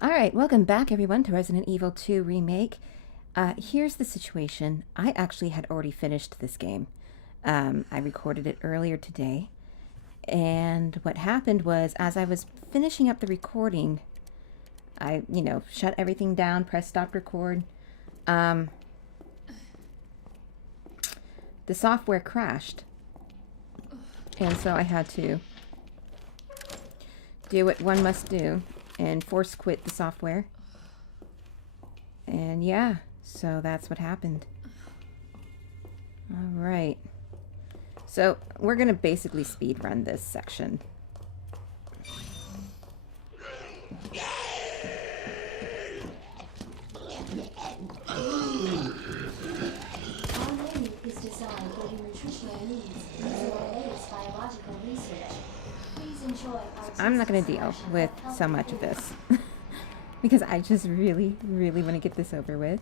Alright, welcome back everyone to Resident Evil 2 Remake. Here's the situation. I actually had already finished this game. I recorded it earlier today. And what happened was, as I was finishing up the recording, I, shut everything down, pressed stop record. The software crashed. And so I had to do what one must do and force quit the software. And yeah, so that's what happened. Alright. So we're gonna basically speed run this section. I'm not going to deal with so much of this because I just really want to get this over with.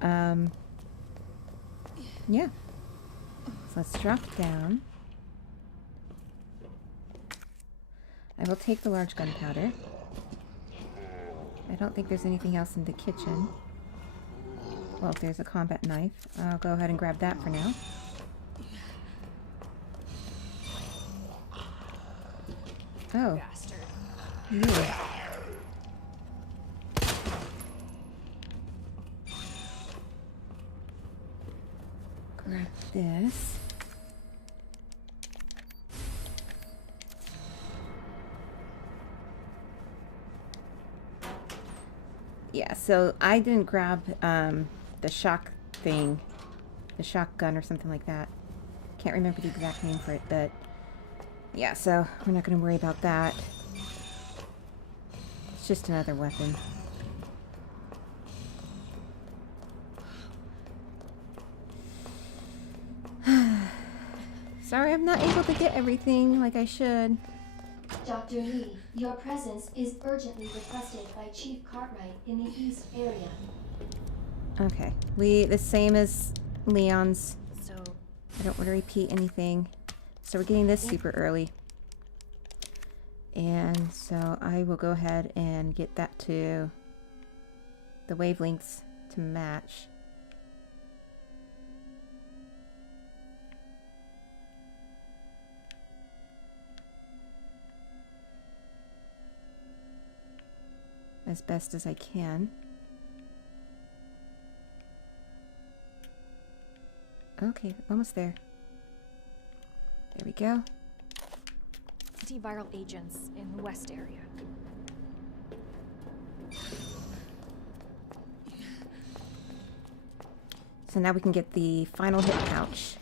Yeah. So let's drop down. I will take the large gunpowder. I don't think there's anything else in the kitchen. Well, if there's a combat knife, I'll go ahead and grab that for now. Oh. Yeah. Grab this. Yeah, so I didn't grab the shock thing, the shotgun or something like that. Can't remember the exact name for it, but yeah, so we're not going to worry about that. It's just another weapon. Sorry, I'm not able to get everything like I should. Dr. Lee, your presence is urgently requested by Chief Cartwright in the East area. Okay, the same as Leon's. So I don't want to repeat anything. So we're getting this super early. And so I will go ahead and get that to the wavelengths to match. As best as I can. Okay, almost there. There we go. antiviral agents in the west area. So now we can get the final hit pouch.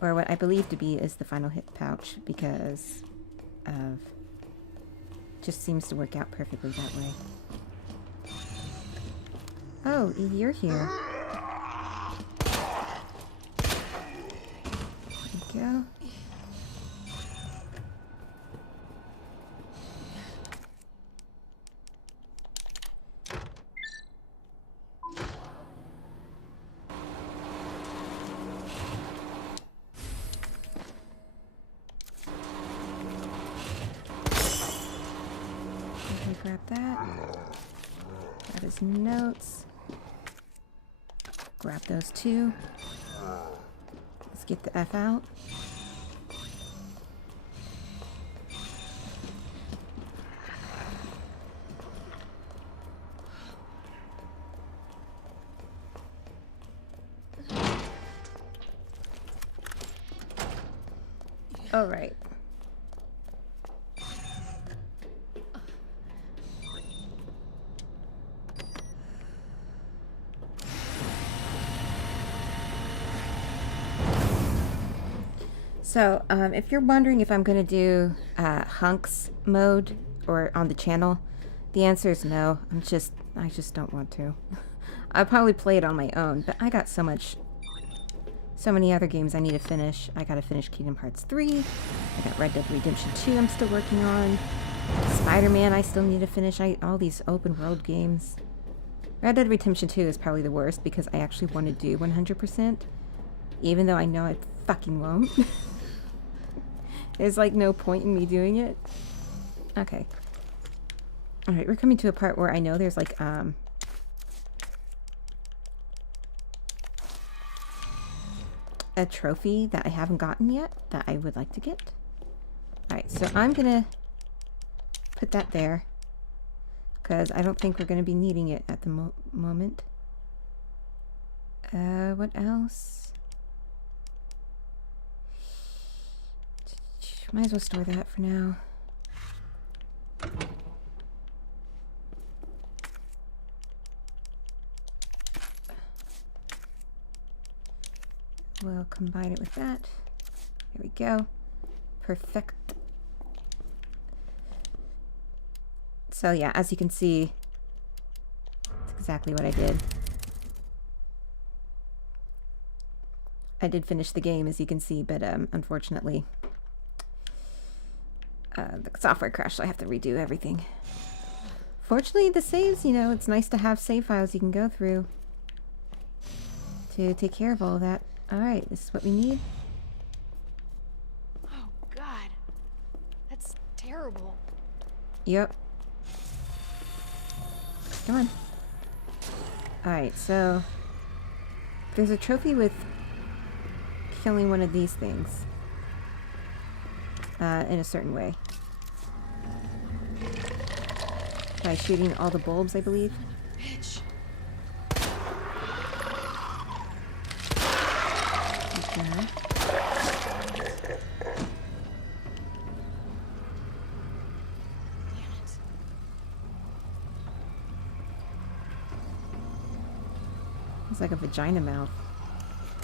Or what I believe to be is the final hit pouch because of... just seems to work out perfectly that way. Oh, you're here. There we go. Grab that. Grab his notes. Grab those two. Let's get the F out. All right. So, if you're wondering if I'm going to do hunks mode or on the channel, the answer is no. I just don't want to. I'll probably play it on my own, but I got so many other games I need to finish. I gotta finish Kingdom Hearts 3. I got Red Dead Redemption 2 I'm still working on. Spider-Man I still need to finish. All these open world games. Red Dead Redemption 2 is probably the worst because I actually want to do 100%, even though I know I fucking won't. There's like no point in me doing it. Okay. Alright, we're coming to a part where I know there's like, a trophy that I haven't gotten yet that I would like to get. Alright, so I'm gonna put that there because I don't think we're gonna be needing it at the moment. What else? Might as well store that for now. We'll combine it with that. There we go. Perfect. So yeah, as you can see, that's exactly what I did. I did finish the game, as you can see, but unfortunately, the software crashed, so I have to redo everything. Fortunately, the saves, you know, it's nice to have save files you can go through to take care of all of that. Alright, this is what we need. Oh, God. That's terrible. Yep. Come on. Alright, so there's a trophy with killing one of these things in a certain way. By shooting all the bulbs, I believe. Bitch. Okay. Damn it. It's like a vagina mouth.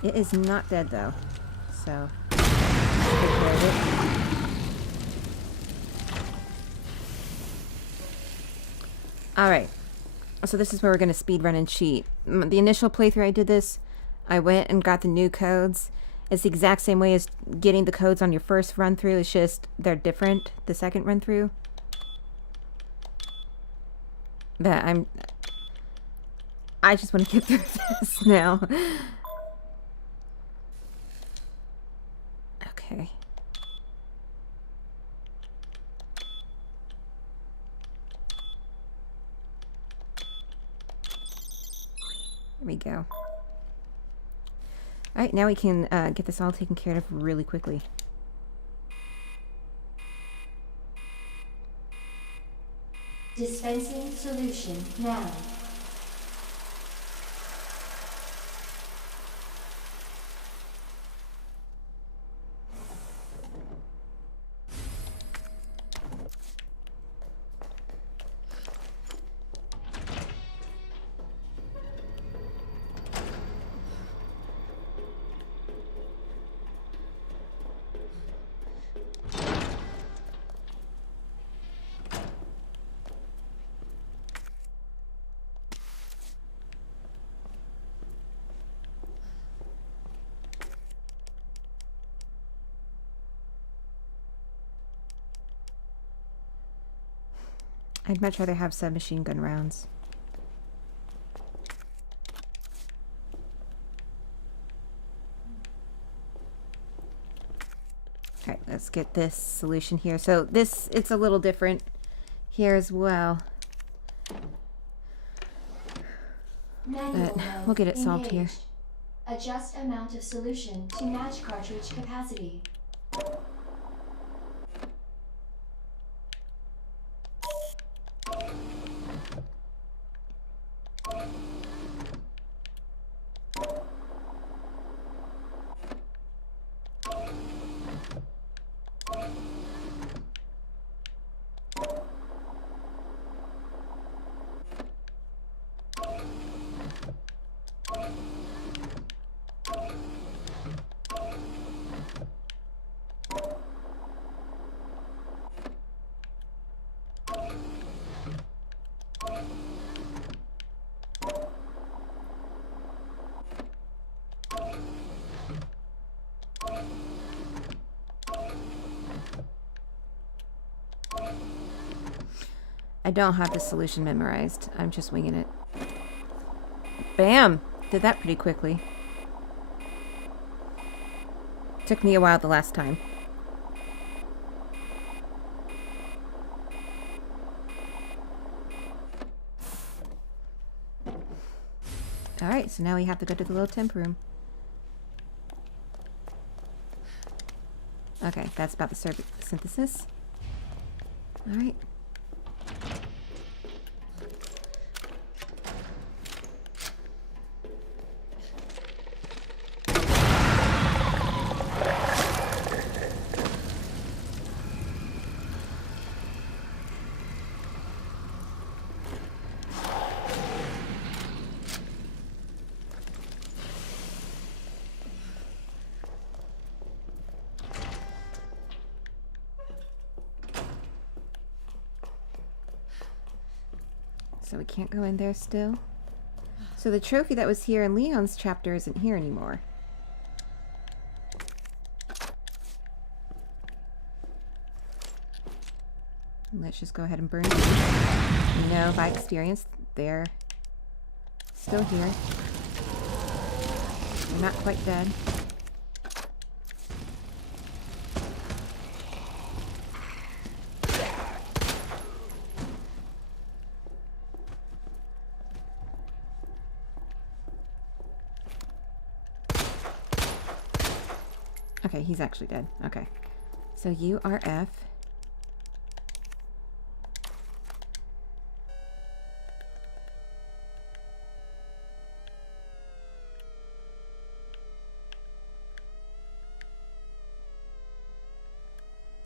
It is not dead though, so take care of it. Alright, so this is where we're going to speed run and cheat. The initial playthrough I did this, I went and got the new codes. It's the exact same way as getting the codes on your first run through, it's just they're different the second run through. But I just want to get through this now. Okay. There we go. Alright, now we can get this all taken care of really quickly. Dispensing solution now. I'd much rather have submachine gun rounds. Alright, let's get this solution here. So this, it's a little different here as well. But we'll get it solved here. Adjust amount of solution to match cartridge capacity. I don't have the solution memorized. I'm just winging it. Bam! Did that pretty quickly. Took me a while the last time. Alright, so now we have to go to the little temp room. Okay, that's about the synthesis. Alright. So we can't go in there still. So the trophy that was here in Leon's chapter isn't here anymore. Let's just go ahead and burn these. You know, by experience, they're still here. They're not quite dead. Okay, he's actually dead. Okay. So you are F.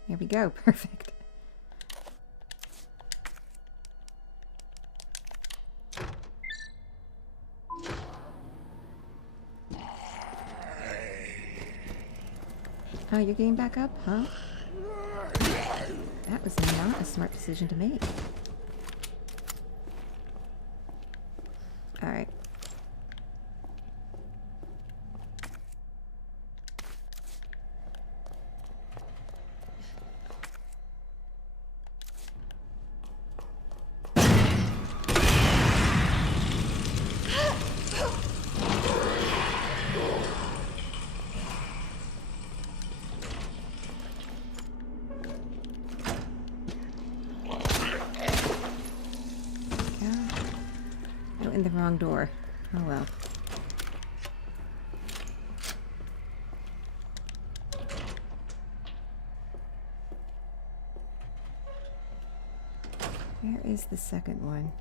There we go. Perfect. Oh, you're getting back up, huh? That was not a smart decision to make. Alright. In the wrong door. Oh well. Where is the second one?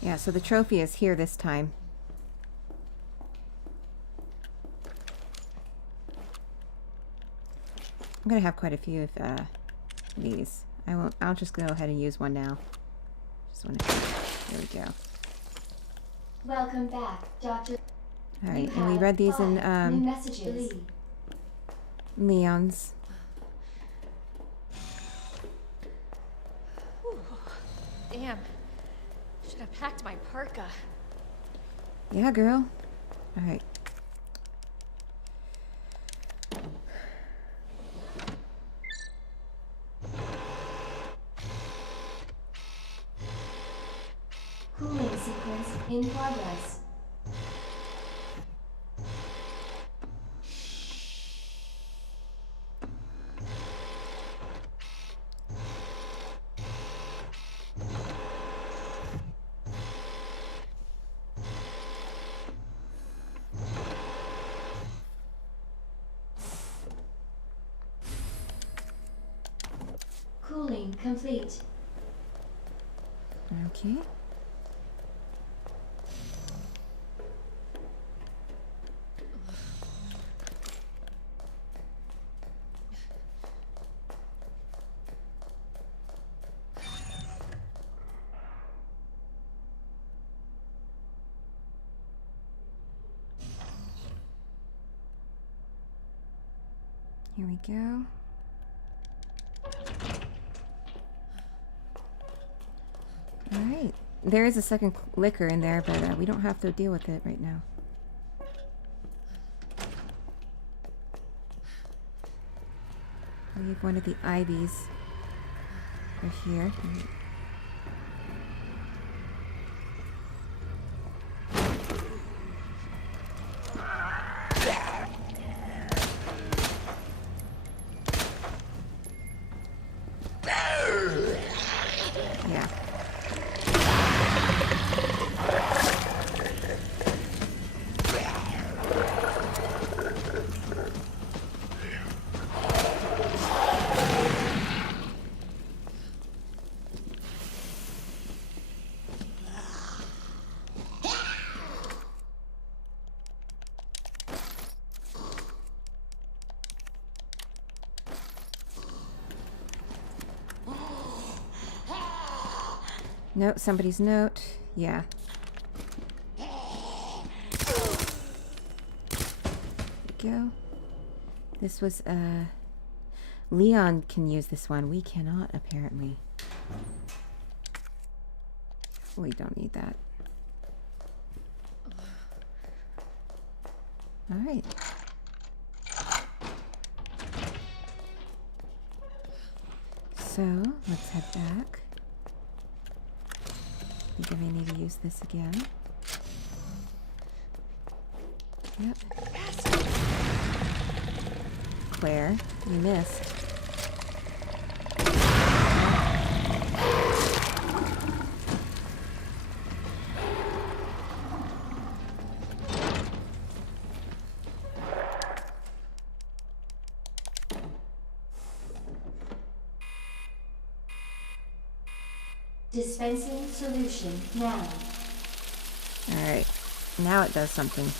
Yeah, so the trophy is here this time. I'm gonna have quite a few of these. I'll just go ahead and use one now. Just wanna. There we go. Welcome back, Doctor. All right, and we read these in new messages. Leon's. Whew. Damn. Should have packed my parka. Yeah, girl. All right. Cooling sequence in progress. Cooling complete. Okay. Here we go. Alright. There is a second liquor in there, but we don't have to deal with it right now. I believe one of the IVs are here. No, somebody's note. Yeah. There we go. This was, Leon can use this one. We cannot, apparently. We don't need that. Alright. So, let's head back. I think I may need to use this again. Yep. Claire, you missed. Dispensing solution now. Alright. Now it does something.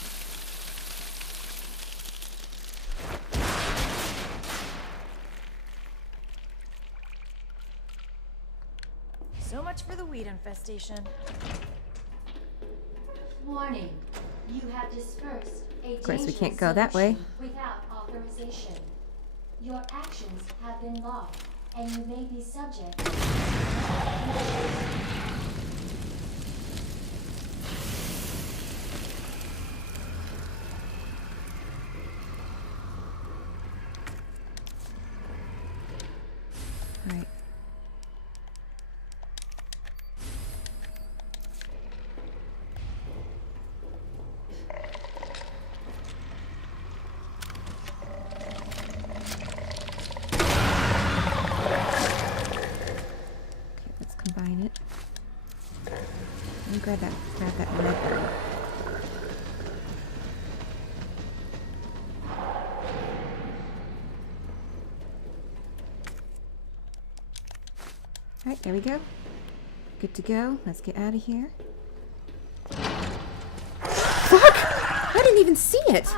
So much for the weed infestation. Warning. You have dispersed a Of course, we dangerous can't go that way. solution without authorization. Your actions have been logged, and you may be subject to Alright. Okay, let's combine it. Let me grab that red one. Alright, there we go. Good to go. Let's get out of here. Fuck! I didn't even see it!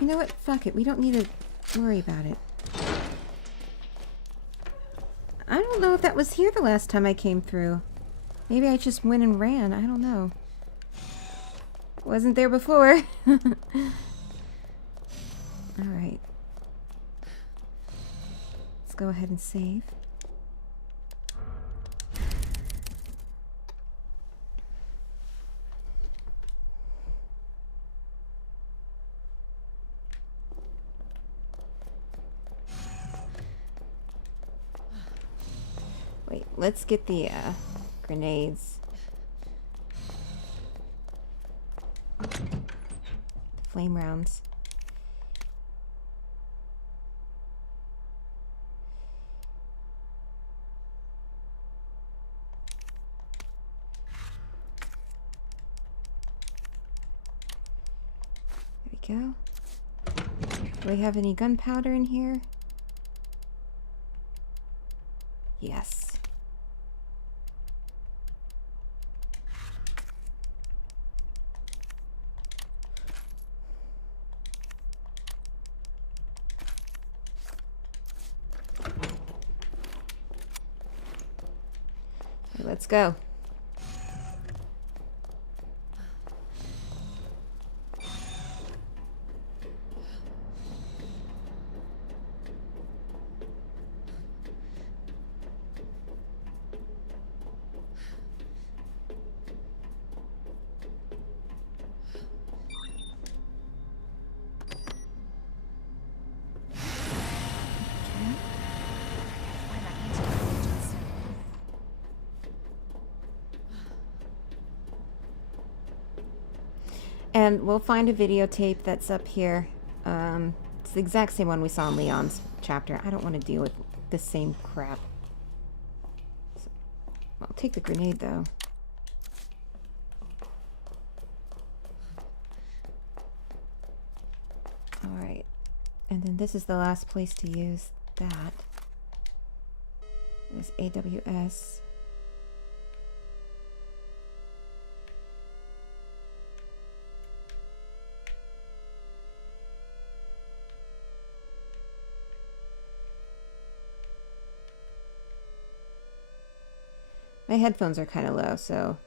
You know what? Fuck it. We don't need to worry about it. I don't know if that was here the last time I came through. Maybe I just went and ran. I don't know. Wasn't there before. Alright. Let's go ahead and save. Wait, let's get the grenades. The flame rounds. There we go. Do we have any gunpowder in here? Yes. Okay, let's go. Find that intelligence. And we'll find a videotape that's up here. It's the exact same one we saw in Leon's chapter. I don't want to deal with the same crap. So, I'll take the grenade though. Alright. And then this is the last place to use that. This AWS. My headphones are kind of low, so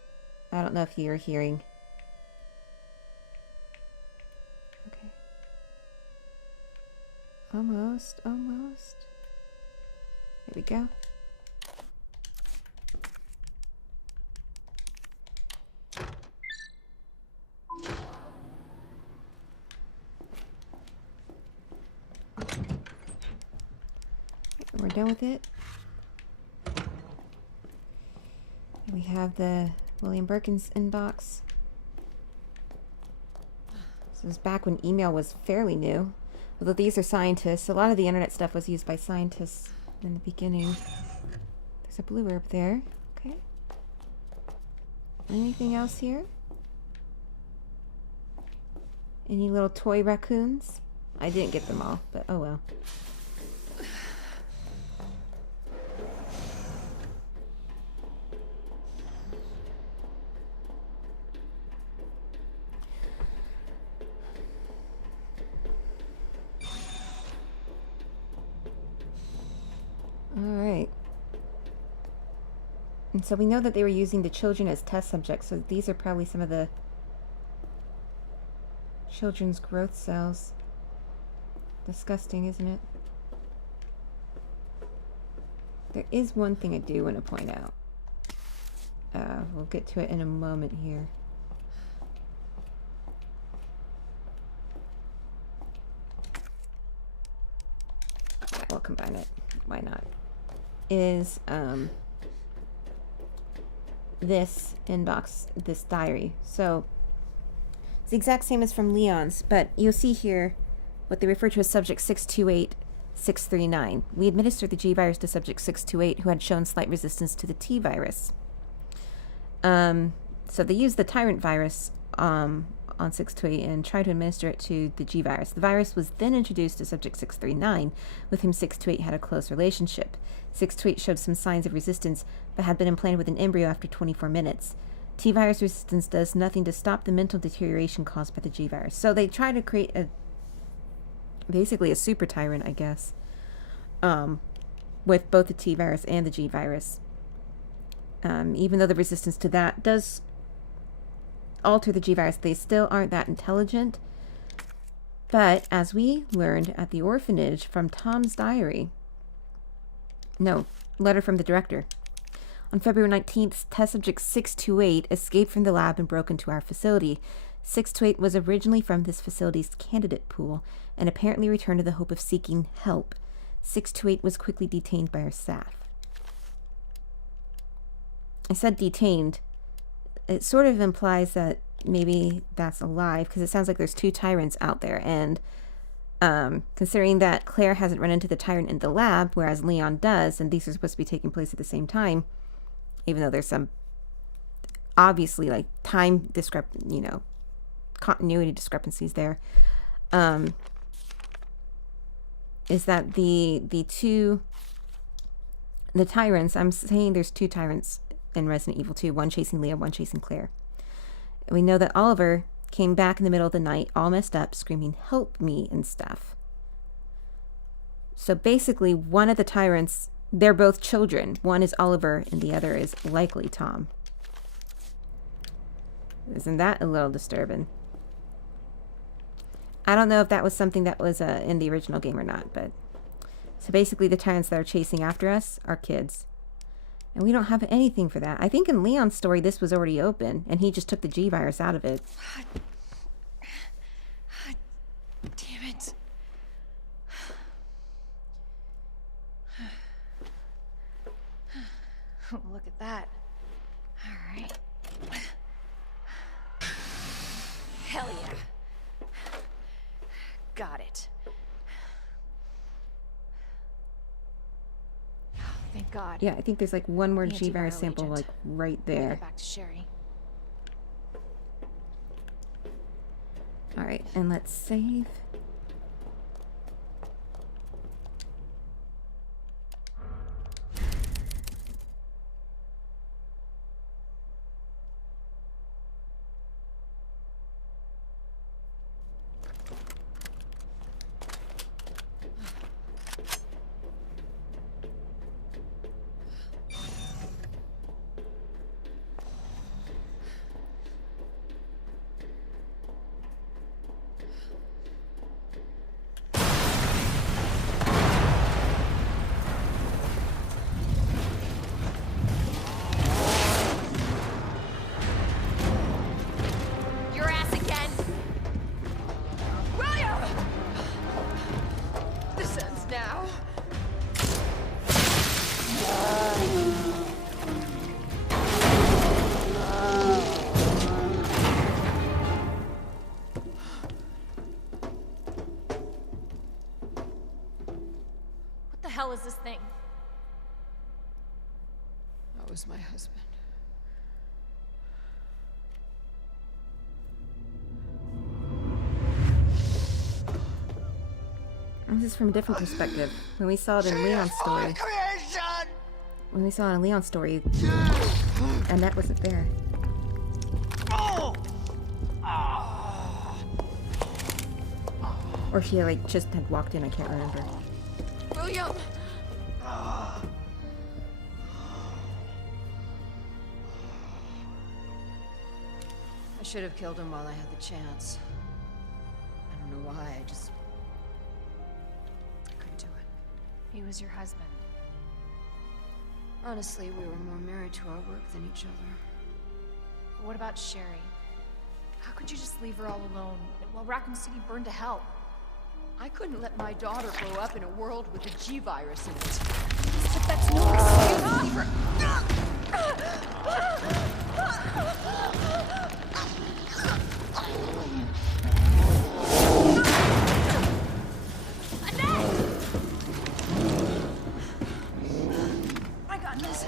I don't know if you're hearing. Okay. Almost, almost. There we go. We're done with it. And we have the William Birkin's inbox. This was back when email was fairly new. Although these are scientists, a lot of the internet stuff was used by scientists in the beginning. There's a blue herb there. Okay. Anything else here? Any little toy raccoons? I didn't get them all, but oh well. Alright. And so we know that they were using the children as test subjects, so these are probably some of the children's growth cells. Disgusting, isn't it? There is one thing I do want to point out. We'll get to it in a moment here. Yeah, we'll combine it. Why not? Is this inbox, this diary. So it's the exact same as from Leon's, but you'll see here what they refer to as subject 628639. We administered the G virus to subject 628 who had shown slight resistance to the T virus. So they used the tyrant virus on 628 and tried to administer it to the G virus. The virus was then introduced to subject 639, with whom 628 had a close relationship. 628 showed some signs of resistance, but had been implanted with an embryo after 24 minutes. T virus resistance does nothing to stop the mental deterioration caused by the G virus. So they try to create basically a super tyrant, I guess, with both the T virus and the G virus. Even though the resistance to that does alter the G virus, they still aren't that intelligent. But as we learned at the orphanage from Tom's diary, letter from the director. On February 19th, test subject 628 escaped from the lab and broke into our facility. 628 was originally from this facility's candidate pool and apparently returned to the hope of seeking help. 628 was quickly detained by our staff. I said detained. It sort of implies that maybe that's alive, because it sounds like there's two tyrants out there, and considering that Claire hasn't run into the tyrant in the lab, whereas Leon does, and these are supposed to be taking place at the same time, even though there's some obviously like time continuity discrepancies there, is that the tyrants, I'm saying there's two tyrants in Resident Evil 2, one chasing Leon, one chasing Claire. And we know that Oliver came back in the middle of the night, all messed up, screaming, "Help me," and stuff. So basically, one of the tyrants, they're both children. One is Oliver, and the other is likely Tom. Isn't that a little disturbing? I don't know if that was something that was in the original game or not, but... So basically, the tyrants that are chasing after us are kids. And we don't have anything for that. I think in Leon's story, this was already open, and he just took the G virus out of it. Damn it. Look at that. All right. Hell yeah. Got it. Oh, thank God. Yeah, I think there's like one more The G virus antiviral sample agent. like right Let me there. get back to Sherry. All right, and let's save. hell is this thing? That was my husband. This is from a different perspective. When we saw it in Leon's story. When we saw it in Leon's story, Annette wasn't there. Or she like just had walked in, I can't remember. William! I should have killed him while I had the chance. I don't know why, I couldn't do it. He was your husband. Honestly, we were more married to our work than each other. But what about Sherry? How could you just leave her all alone while Raccoon City burned to hell? I couldn't let my daughter grow up in a world with a G virus in it. But that's no excuse. Leave her. I got this.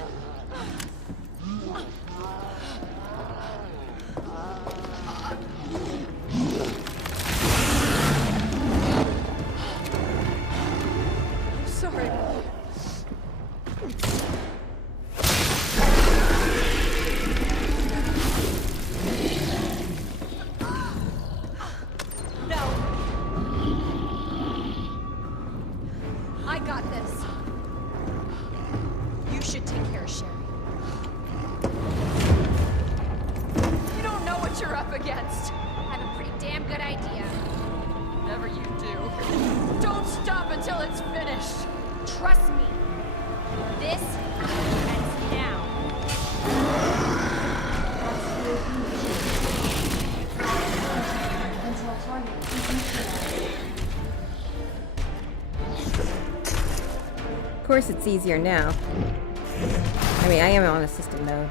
I'm sorry. No. I got this. You should take care of Sherry. You don't know what you're up against. I have a pretty damn good idea. Whatever you do, don't stop until it's finished. Trust me. This ends now. Until target is neutralized. Of course it's easier now. I mean, I am on assisted mode.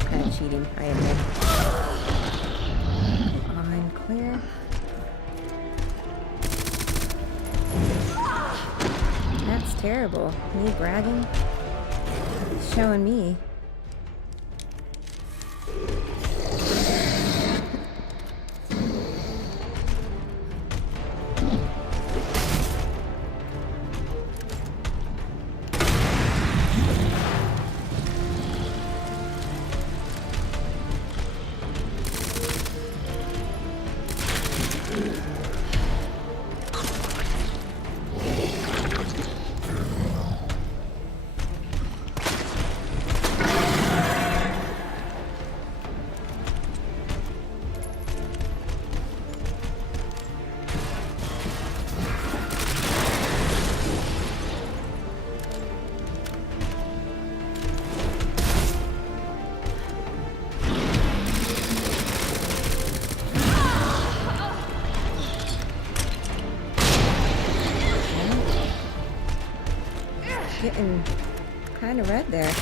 Kind of cheating, I admit. I'm clear. That's terrible. Me bragging? Showing me. Getting kind of red there.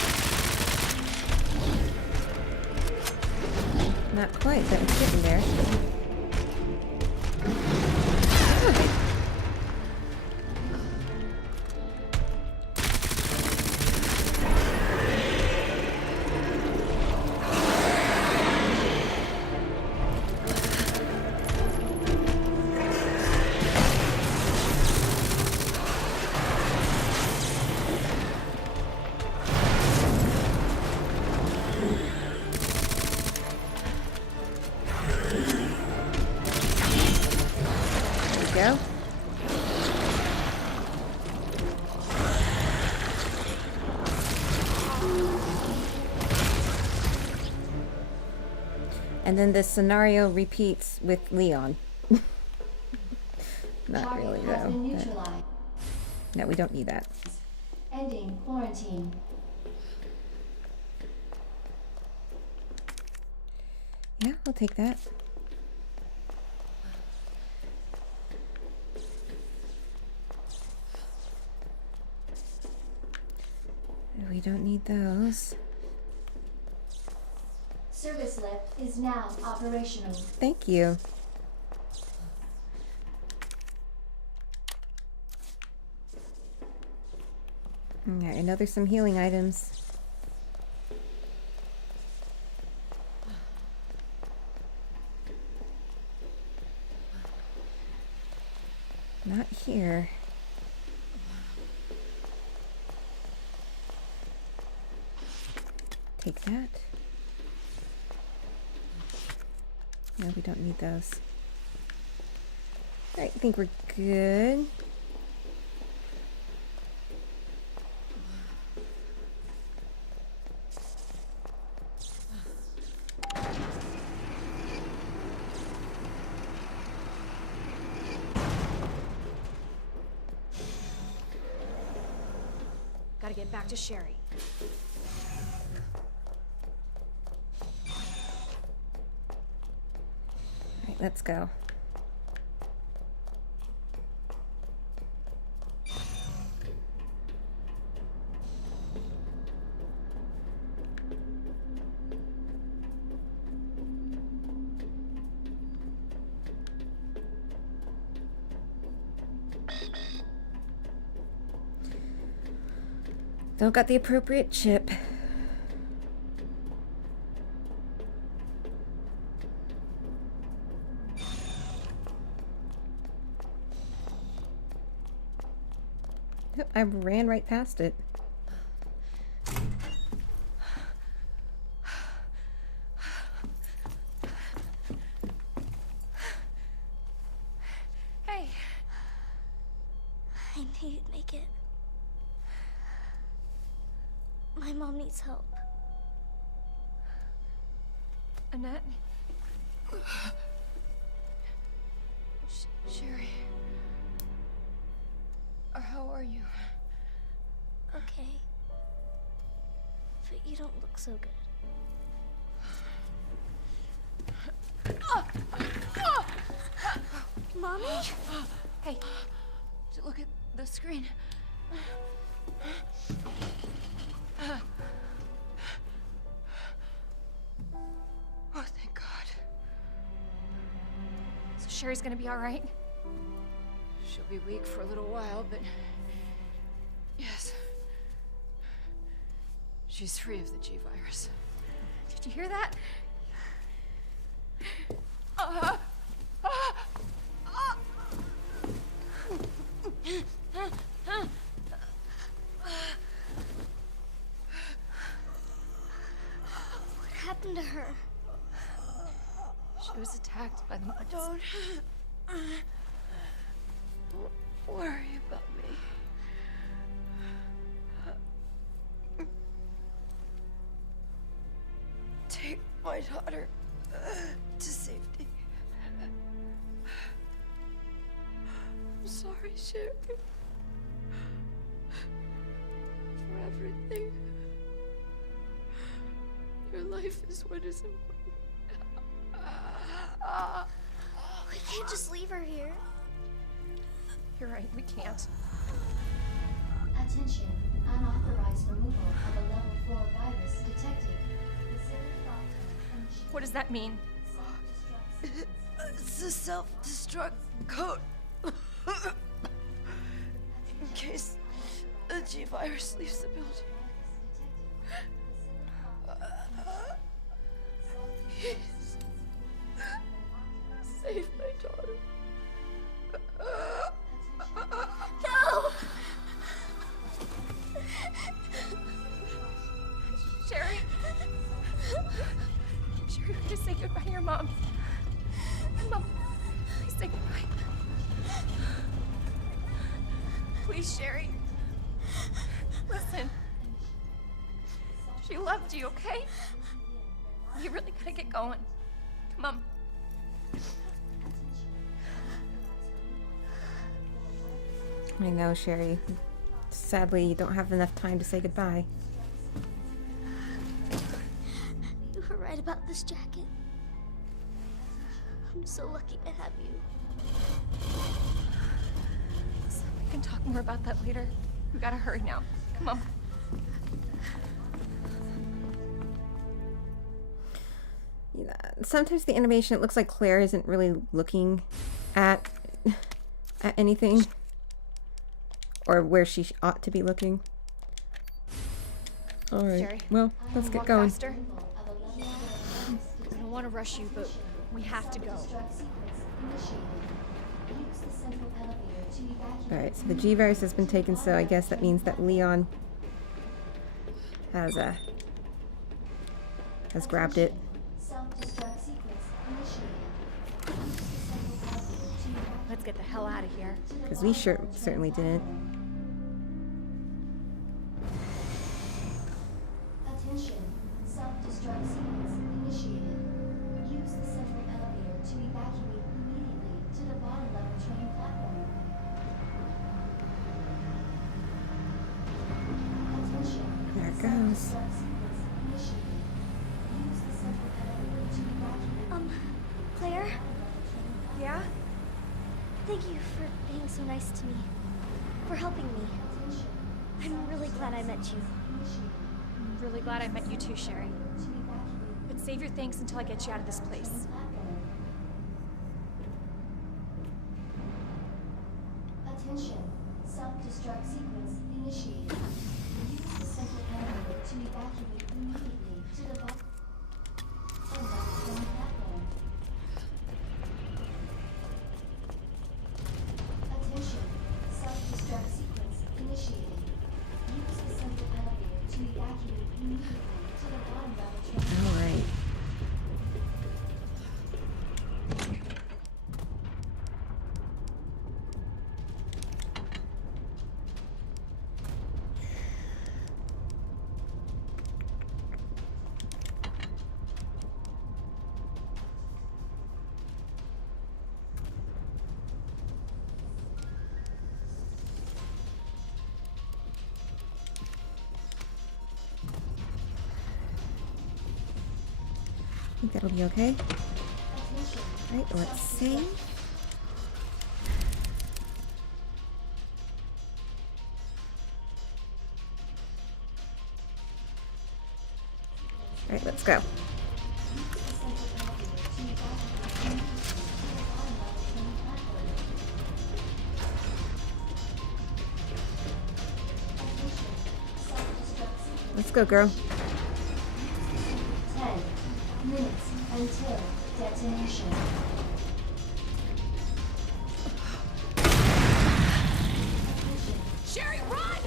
Not quite, but it's getting there. Go. And then this scenario repeats with Leon. Not Target really has though. been but- neutralized. No, we don't need that. Ending quarantine. Yeah, we'll take that. We don't need those. Service lift is now operational. Thank you. Alright, I know there's some healing items. Not here. Take that. No, we don't need those. Alright, I think we're good. Gotta get back to Sherry. Alright, let's go. Still got the appropriate chip. Yep, I ran right past it. Hey, I knew you'd make it. My mom needs help. Annette? Sherry? How are you? Okay. But you don't look so good. Mommy? Hey, look at the screen. Oh, thank God. So Sherry's gonna be all right? She'll be weak for a little while, but yes. She's free of the G virus. Did you hear that? What happened to her? She was attacked by the monsters. Don't worry about me. Take my daughter to safety. I'm sorry, Sherry. For everything. Your life is what is important. We can't just leave her here. You're right, we can't. Attention. Unauthorized removal of a level 4 virus detected. Facility lockdown initiated. What does that mean? Self-destruct sequence. It's a self-destruct code. In case the G virus leaves the building. Please. Save my daughter. No! Sherry? Sherry, just say goodbye to your mom. Mom, please say goodbye. Please, Sherry. Listen. She loved you, okay? You really gotta get going. Come on. I know, Sherry. Sadly, you don't have enough time to say goodbye. You were right about this jacket. I'm so lucky to have you. We can talk more about that later. We gotta hurry now. Come on. Yeah, sometimes the animation, it looks like Claire isn't really looking at anything or where she ought to be looking. Alright, Jerry, well, let's get walk going. faster. I don't want to rush you, but we have to go. Alright, so the G-Virus has been taken, so I guess that means that Leon has grabbed it. Let's get the hell out of here. Because we certainly didn't. Attention, self-destruct sequence initiated. Use the central elevator to evacuate immediately to the bottom level train platform. Attention, There it goes. self-destruct sequence initiated. Use the central elevator to evacuate. Claire, Yeah? thank you for being so nice to me. For helping me. I'm really glad I met you. I'm really glad I met you too, Sherry. But save your thanks until I get you out of this place. Attention, self-destruct sequence initiated. Use the central elevator to evacuate immediately to the bottom level train platform. Attention, self-destruct sequence initiated. Use the central elevator to evacuate immediately to the bottom level train. Alright. I think that'll be okay. Alright, let's see. Alright, let's go. Let's go, girl. 10 minutes until detonation. Sherry, run!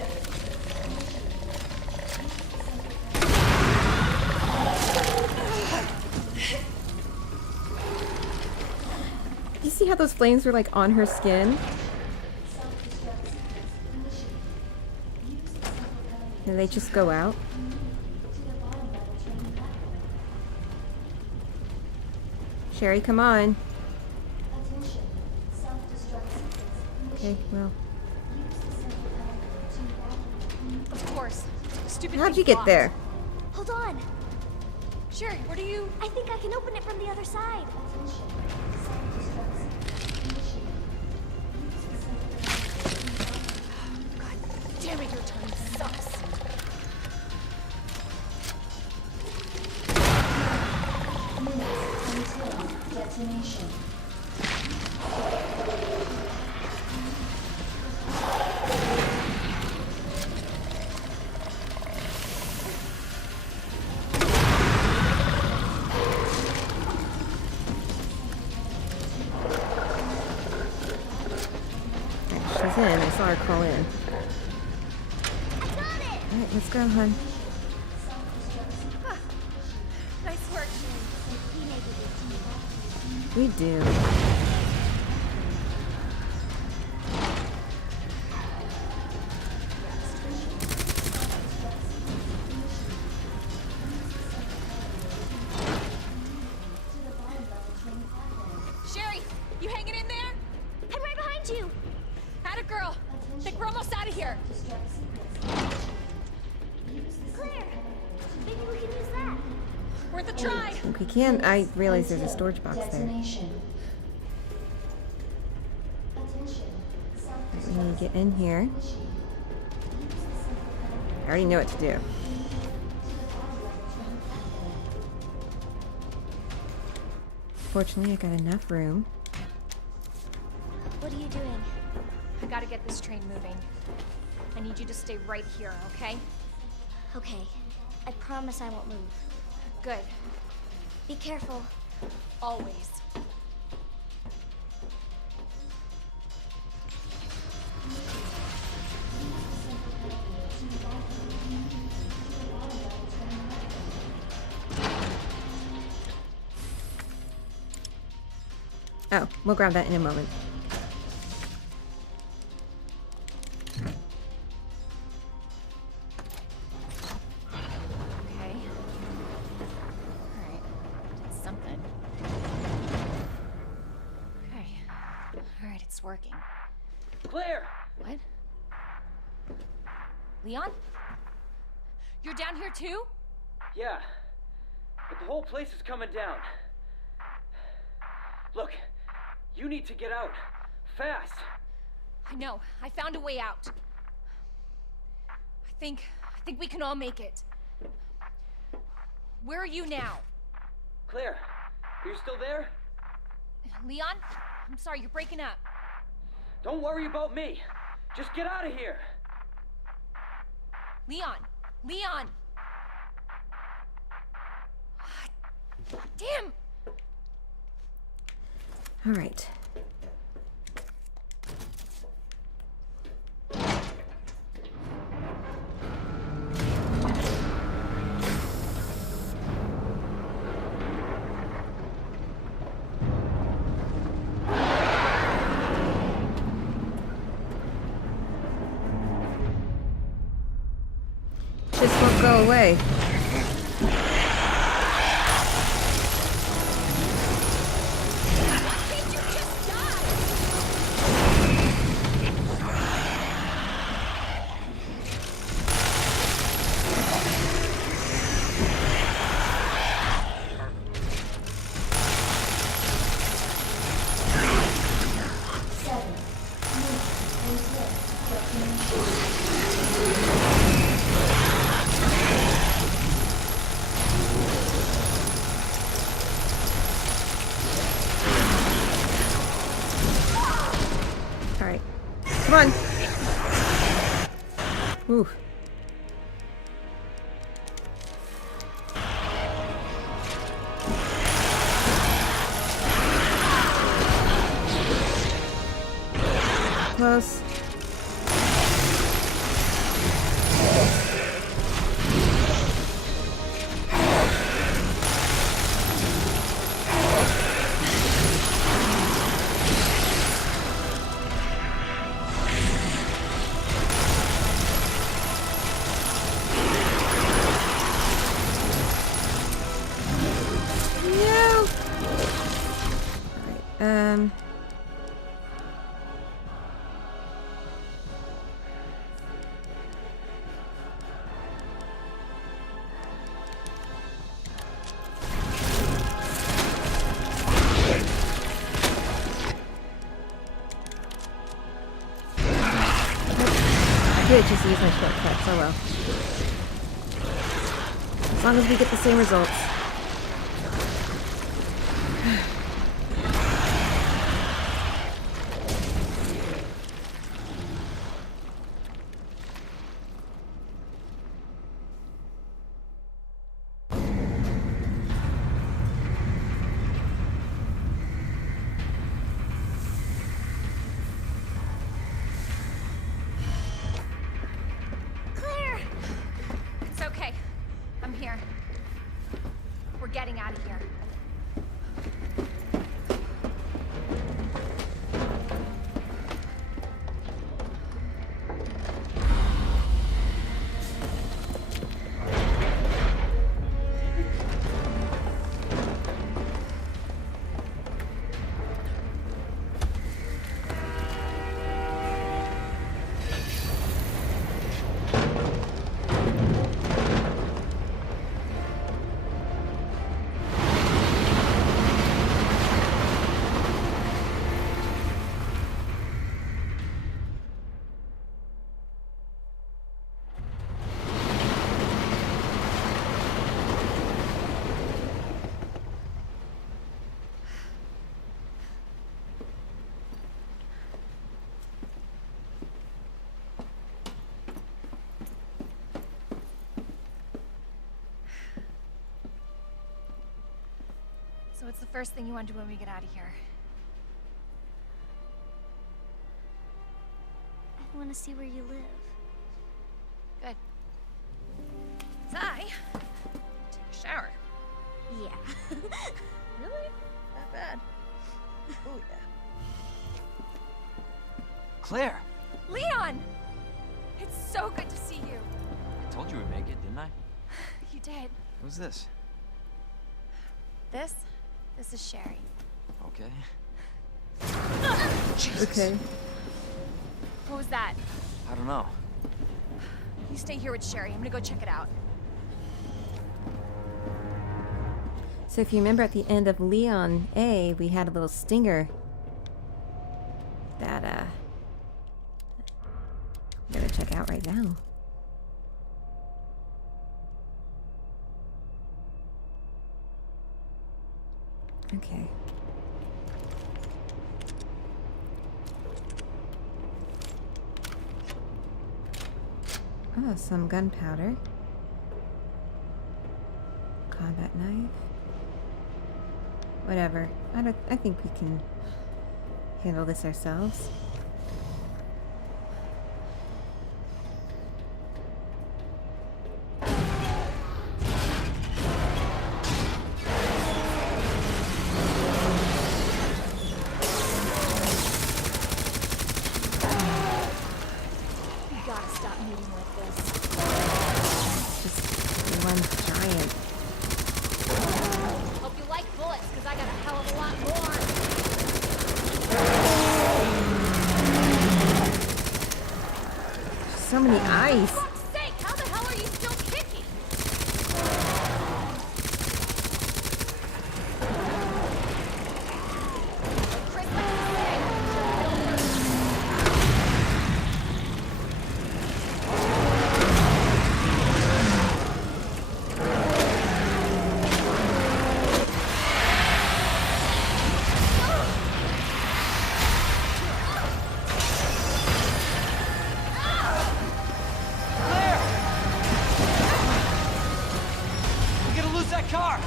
You see how those flames were like on her skin? And they just go out? Sherry, come on. Attention, self-destruct sequence Okay, well. Use the central elevator to evacuate. Of course. Stupid How'd thing's you get locked. there? Hold on. Sherry, what are you... I think I can open it from the other side. Attention, self-destruct sequence initiated. Use the central elevator to God damn it, your timing sucks. minutes until detonation. She's in. I saw her call in. I got it! Alright, let's go, hon. Nice work. We do. Sherry, you hanging in there? I'm right behind you! Atta girl. Think we're almost out of here. Claire! Maybe we can use that. Worth a try. If we can, I realize there's a storage box there. Detonation. Attention, We need to get in here. I already know what to do. Fortunately, I got enough room. What are you doing? I gotta get this train moving. I need you to stay right here, okay? Okay. I promise I won't move. Good. Be careful. Always. Oh, we'll grab that in a moment. Okay. Alright. Did something. Okay. Alright, it's working. Claire! What? Leon? You're down here too? Yeah, but the whole place is coming down. Look, you need to get out. Fast! I know. I found a way out. I think we can all make it. Where are you now? Claire, are you still there? Leon? I'm sorry, you're breaking up. Don't worry about me. Just get out of here. Leon! Leon! Damn! All right. This won't go away. All right. Come on. Ooh. Close. No. All right. I could just use my shortcuts, oh well. As long as we get the same results. It's okay. I'm here. first thing you want to do when we get out of here? I want to see where you live. Good. So I take a shower. Yeah. Really? That bad? Oh yeah. Claire! Leon! It's so good to see you. I told you we'd make it, didn't I? You did. Who's this? This is Sherry. Okay. Okay. What was that? I don't know. You stay here with Sherry. I'm gonna go check it out. So if you remember at the end of Leon A, we had a little stinger that I'm gonna check out right now. Okay. Oh, some gunpowder. Combat knife. Whatever. I think we can handle this ourselves. You gotta stop moving like this. Just one giant. Hope you like bullets, because I got a hell of a lot more. So many eyes. For fuck's sake, how the hell are you still kicking? Chris, like you say, We're gonna lose that car!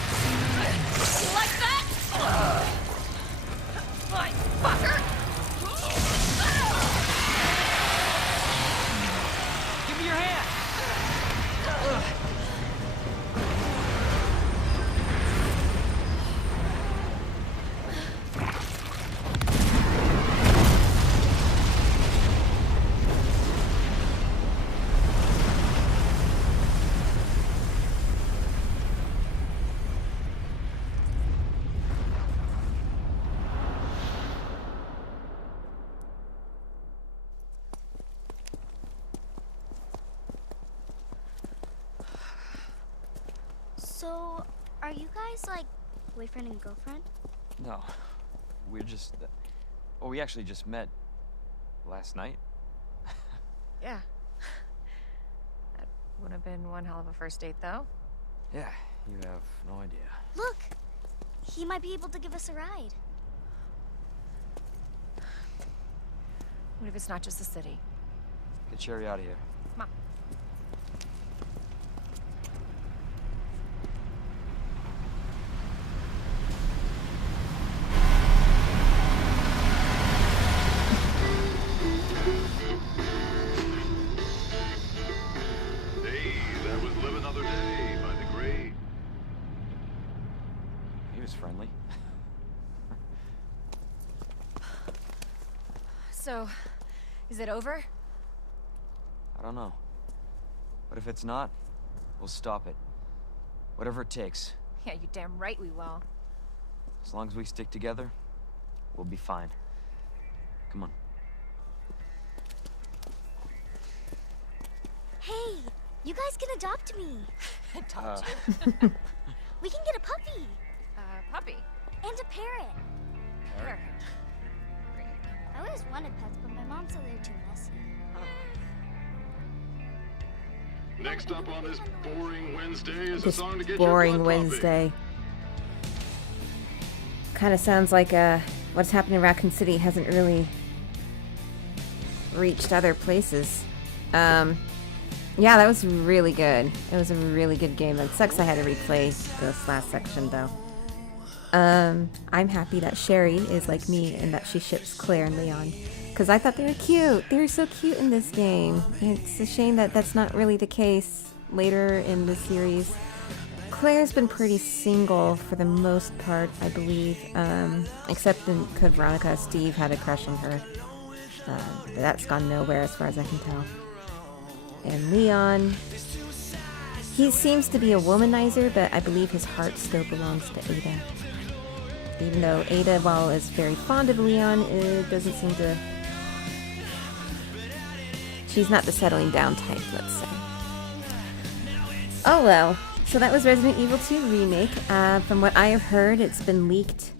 you like that? My fucker! Give me your hand! So, are you guys like boyfriend and girlfriend? No. We're just... Oh, we actually just met last night. Yeah. That would have been one hell of a first date, though. Yeah, you have no idea. Look! He might be able to give us a ride. What if it's not just the city? Get Sherry out of here. Come on. Hey, that was Live Another Day by the Great. He was friendly. So, is it over? I don't know. But if it's not, we'll stop it. Whatever it takes. Yeah, you damn right we will. As long as we stick together, we'll be fine. Come on. Hey, you guys can adopt me. Adopt Uh, you. We can get a puppy Puppy. and a parrot. Parrot. Great. I always wanted pets, but my mom said they're too messy. Next up on this boring Wednesday is a This song to get boring your blood pumping. Wednesday. Kind of sounds like what's happened in Raccoon City hasn't really reached other places. Yeah, that was really good. It was a really good game. It sucks I had to replay this last section though. I'm happy that Sherry is like me and that she ships Claire and Leon. Because I thought they were cute. They were so cute in this game. It's a shame that that's not really the case later in the series. Claire's been pretty single for the most part, I believe. Except in Code Veronica, Steve had a crush on her. But that's gone nowhere as far as I can tell. And Leon, he seems to be a womanizer, but I believe his heart still belongs to Ada. Even though Ada, while is very fond of Leon, it doesn't seem to... She's not the settling down type, let's say. Oh well. So that was Resident Evil 2 Remake. From what I have heard, it's been leaked,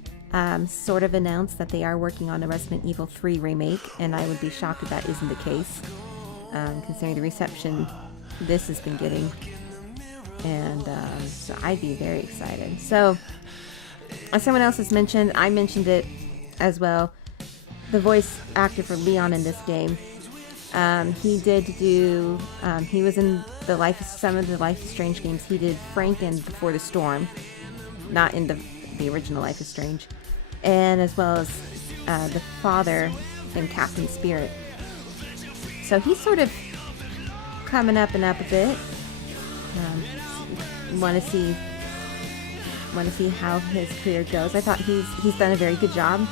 sort of announced that they are working on a Resident Evil 3 remake, and I would be shocked if that isn't the case, considering the reception this has been getting. And so I'd be very excited. So, as someone else has mentioned, I mentioned it as well, the voice actor for Leon in this game, he did do, he was in some of the Life is Strange games. He did Frank in Before the Storm, not in the original Life is Strange, and as well as the father in Captain Spirit. So he's sort of coming up and up a bit. Want to see how his career goes. I thought he's done a very good job.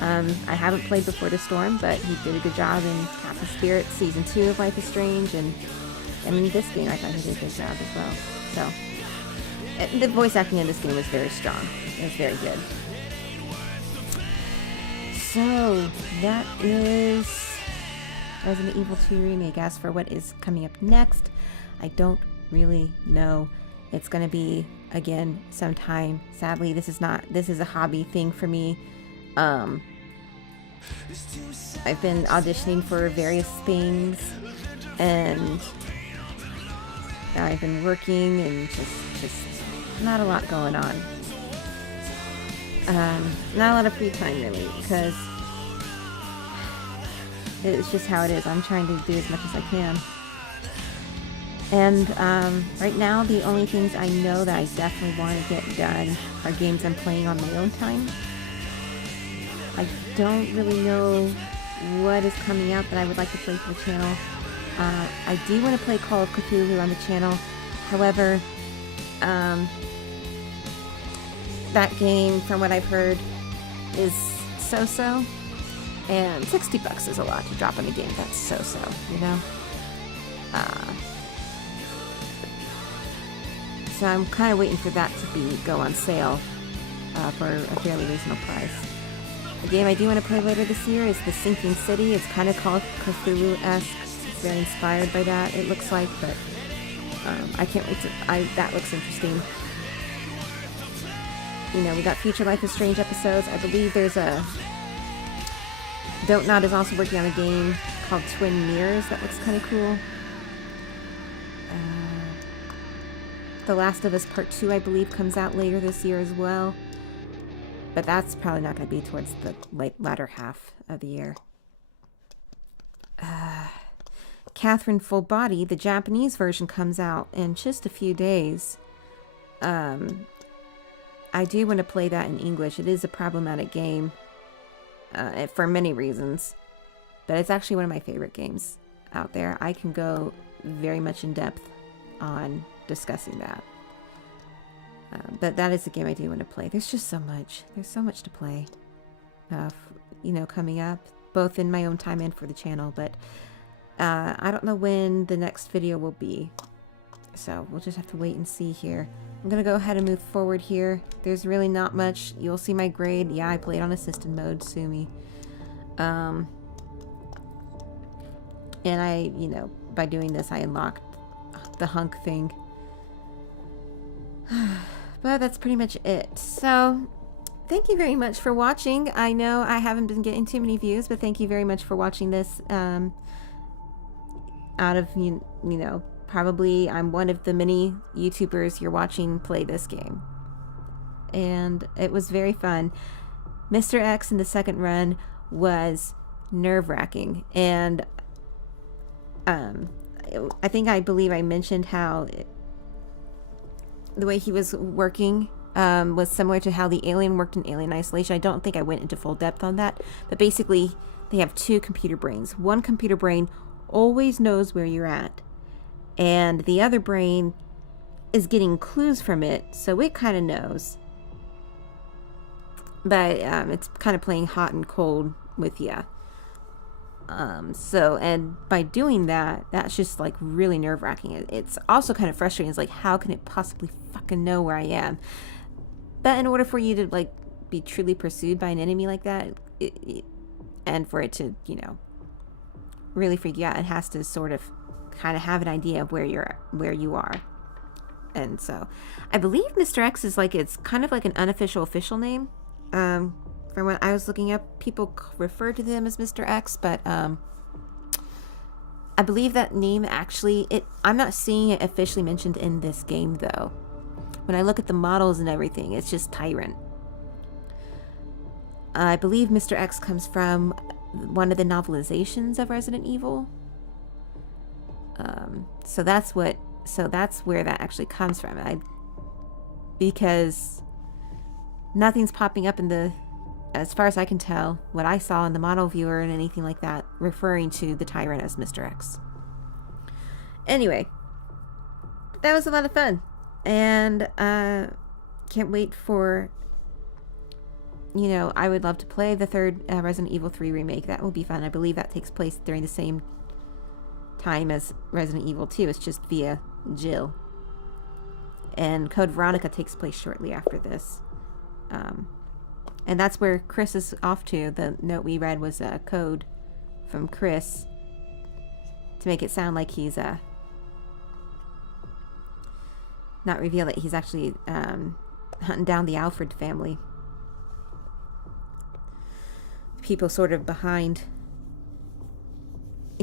I haven't played Before the Storm, but he did a good job in Captain Spirit Season 2 of Life is Strange, and in this game I thought he did a good job as well. So, the voice acting in this game was very strong. It was very good. So, that is Resident Evil 2 Remake. As for what is coming up next, I don't really know. It's going to be, again, sometime. Sadly, this is a hobby thing for me. I've been auditioning for various things, and I've been working, and just not a lot going on. Not a lot of free time, really, because it's just how it is. I'm trying to do as much as I can. And right now, the only things I know that I definitely want to get done are games I'm playing on my own time. I don't really know what is coming out that I would like to play for the channel. I do want to play Call of Cthulhu on the channel. However, that game, from what I've heard, is so-so. And $60 is a lot to drop on a game that's so-so, you know? So I'm kind of waiting for that to go on sale for a fairly reasonable price. A game I do want to play later this year is The Sinking City. It's kind of called Cthulhu-esque. It's very inspired by that, it looks like, but I can't wait to... that looks interesting. You know, we got future Life is Strange episodes. I believe there's a... Don't Nod is also working on a game called Twin Mirrors that looks kind of cool. The Last of Us Part 2, I believe, comes out later this year as well. But that's probably not going to be towards the latter half of the year. Catherine Full Body, the Japanese version, comes out in just a few days. I do want to play that in English. It is a problematic game for many reasons. But it's actually one of my favorite games out there. I can go very much in depth on discussing that. But that is a game I do want to play. There's just so much. There's so much to play. You know, coming up, both in my own time and for the channel. But I don't know when the next video will be. So we'll just have to wait and see here. I'm going to go ahead and move forward here. There's really not much. You'll see my grade. Yeah, I played on assistant mode. Sue me. And I, you know, by doing this, I unlocked the hunk thing. But that's pretty much it. So, thank you very much for watching. I know I haven't been getting too many views, but thank you very much for watching this. out of, you know, probably I'm one of the many YouTubers you're watching play this game. And it was very fun. Mr. X in the second run was nerve-wracking, and I believe I mentioned how the way he was working was similar to how the alien worked in Alien Isolation. I don't think I went into full depth on that, but basically they have two computer brains. One computer brain always knows where you're at, and the other brain is getting clues from it, so it kind of knows. But it's kind of playing hot and cold with you. And by doing that, that's just like really nerve-wracking. It's also kind of frustrating. It's like, how can it possibly fucking know where I am? But in order for you to like be truly pursued by an enemy like that, and for it to, you know, really freak you out, it has to sort of kind of have an idea of where you are. And so I believe Mr. X is like, it's kind of like an unofficial official name. From when I was looking up, people refer to them as Mr. X, but I believe that name actually, I'm not seeing it officially mentioned in this game though. When I look at the models and everything, it's just Tyrant. I believe Mr. X comes from one of the novelizations of Resident Evil. So that's where that actually comes from. Because nothing's popping up as far as I can tell, what I saw in the model viewer and anything like that, referring to the Tyrant as Mr. X. Anyway, that was a lot of fun. And can't wait for, you know, I would love to play the third Resident Evil 3 remake. That will be fun. I believe that takes place during the same time as Resident Evil 2. It's just via Jill. And Code Veronica takes place shortly after this. And that's where Chris is off to. The note we read was a code from Chris to make it sound like he's not reveal that he's actually hunting down the Alfred family. People sort of behind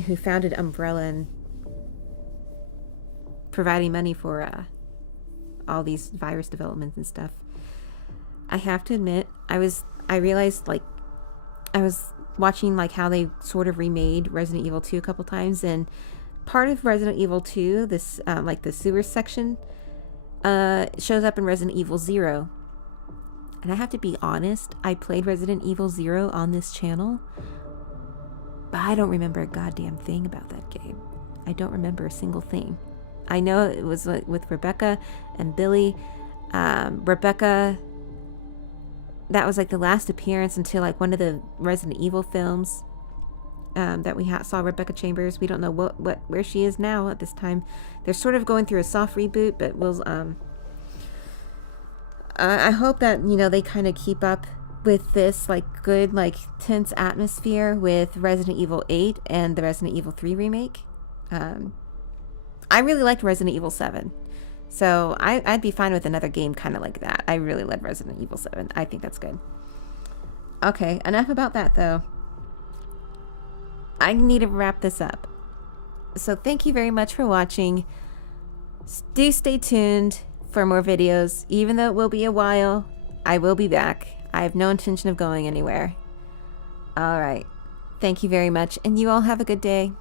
who founded Umbrella and providing money for all these virus developments and stuff. I have to admit, I realized, like, I was watching like how they sort of remade Resident Evil 2 a couple times, and part of Resident Evil 2, this like the sewer section, shows up in Resident Evil 0. And I have to be honest, I played Resident Evil 0 on this channel, but I don't remember a goddamn thing about that game. I don't remember a single thing. I know it was with Rebecca and Billy. Rebecca, that was like the last appearance until like one of the Resident Evil films that we saw Rebecca Chambers. We don't know where she is now at this time. They're sort of going through a soft reboot, but we'll I hope that, you know, they kind of keep up with this like good, like tense atmosphere with Resident Evil 8 and the Resident Evil 3 remake. I really liked Resident Evil 7. So I'd be fine with another game kind of like that. I really love Resident Evil 7. I think that's good. Okay, enough about that though. I need to wrap this up. So thank you very much for watching. Do stay tuned for more videos. Even though it will be a while, I will be back. I have no intention of going anywhere. Alright. Thank you very much, and you all have a good day.